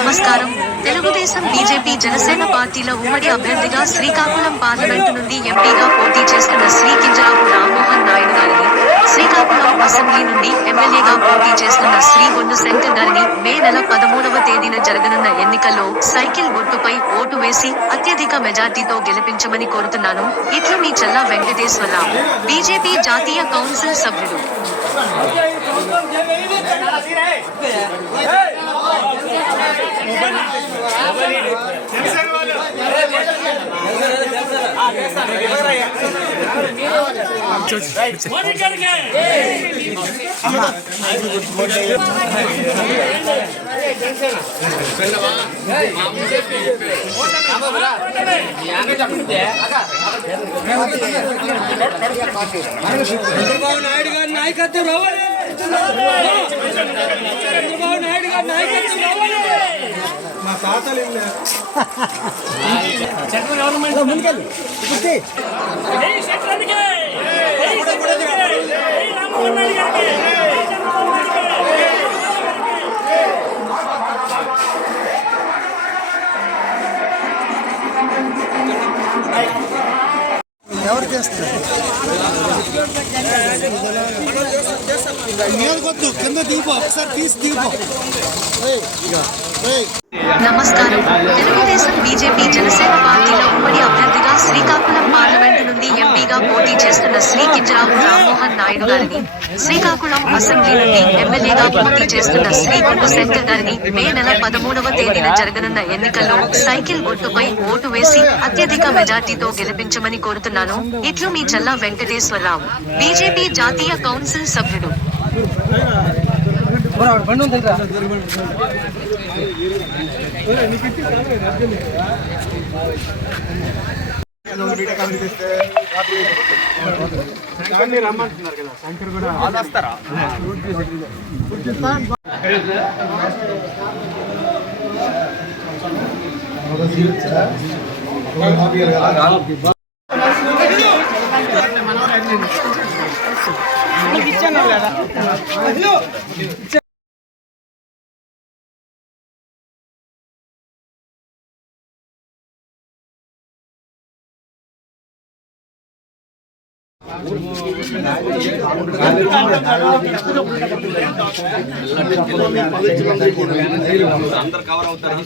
నమస్కారం. తెలుగుదేశం, బీజేపీ, జనసేన పార్టీల ఉమ్మడి అభ్యర్థిగా శ్రీకాకుళం పార్లమెంటు నుండి ఎంపీగా పోటీ చేస్తున్న శ్రీ కింజరాపు రామ్మోహన్ నాయుడు గారిని, శ్రీకాకుళం అసెంబ్లీ నుండి ఎమ్మెల్యేగా పోటీ చేస్తున్న శ్రీ బొండు శంకర్ గారిని మే నెల 13వ తేదీన జరగనున్న ఎన్నికల్లో సైకిల్ గుర్తుపై ఓటు వేసి అత్యధిక మెజార్టీతో గెలిపించమని కోరుతున్నాను. ఇట్లు మీ చల్లా వెంకటేశ్వరరావు, బీజేపీ జాతీయ కౌన్సిల్ సభ్యుడు. చంద్రబాబు నాయుడు గారి నాయకత్వం రావాలి. చంద్రబాబు నాయుడు గారి నాయకత్వం రావాలి. మా తాతలు ముందుకెళ్ళి ఎవరు చేస్తారు? నేర్కొద్దు, కింద దిగిపో, ఒకసారి తీసి దిగిపో. నమస్కారం. తెలుగుదేశం, బీజేపీ, జనసేన పార్టీల ఉమ్మడి అభ్యర్థిగా శ్రీకాకుళం పార్లమెంటు నుండి ఎంపీగా పోటీ చేస్తున్న శ్రీ కింజరాపు రామ్మోహన్ నాయుడు గారిని, శ్రీకాకుళం అసెంబ్లీ నుండి ఎమ్మెల్యేగా పోటీ చేస్తున్న శ్రీ బొండు శంకర్ గారిని మే నెల 13వ తేదీన జరగనున్న ఎన్నికల్లో సైకిల్ గుర్తుపై ఓటు వేసి అత్యధిక మెజార్టీతో గెలిపించమని కోరుతున్నాను. ఇట్లు మీ చల్లా వెంకటేశ్వరరావు, బీజేపీ జాతీయ కౌన్సిల్ సభ్యుడు. రమ్మంటున్నారు కదా, శంకర్ కూడా వస్తారా? ఇచ్చాను లేదా? అందరు కవర్ అవుతారు.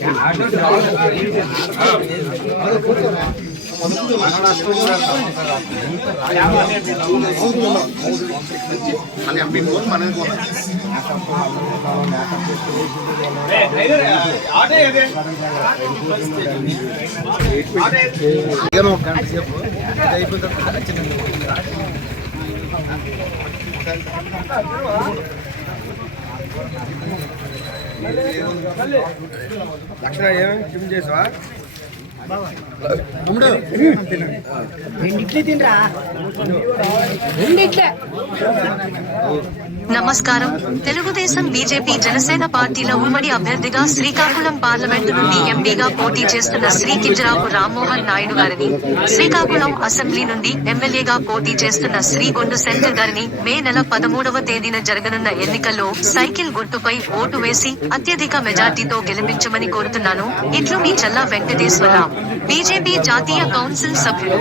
లక్షణ ఏమేమి టిఫిన్ చేసావా? నమస్కారం. తెలుగుదేశం, బీజేపీ, జనసేన పార్టీల ఉమ్మడి అభ్యర్థిగా శ్రీకాకుళం పార్లమెంటు నుండి ఎంపీగా పోటీ చేస్తున్న శ్రీ కింజరాపు రామ్మోహన్ నాయుడు గారిని, శ్రీకాకుళం అసెంబ్లీ నుండి ఎమ్మెల్యేగా పోటీ చేస్తున్న శ్రీ బొండు శంకర్ గారిని మే నెల 13వ తేదీన జరగనున్న ఎన్నికల్లో సైకిల్ గుర్తుపై ఓటు వేసి అత్యధిక మెజార్టీతో గెలిపించమని కోరుతున్నాను. ఇట్లు మీ చల్లా వెంకటేశ్వరరావు, బీజేపీ జాతీయ కౌన్సిల్ సభ్యుడు.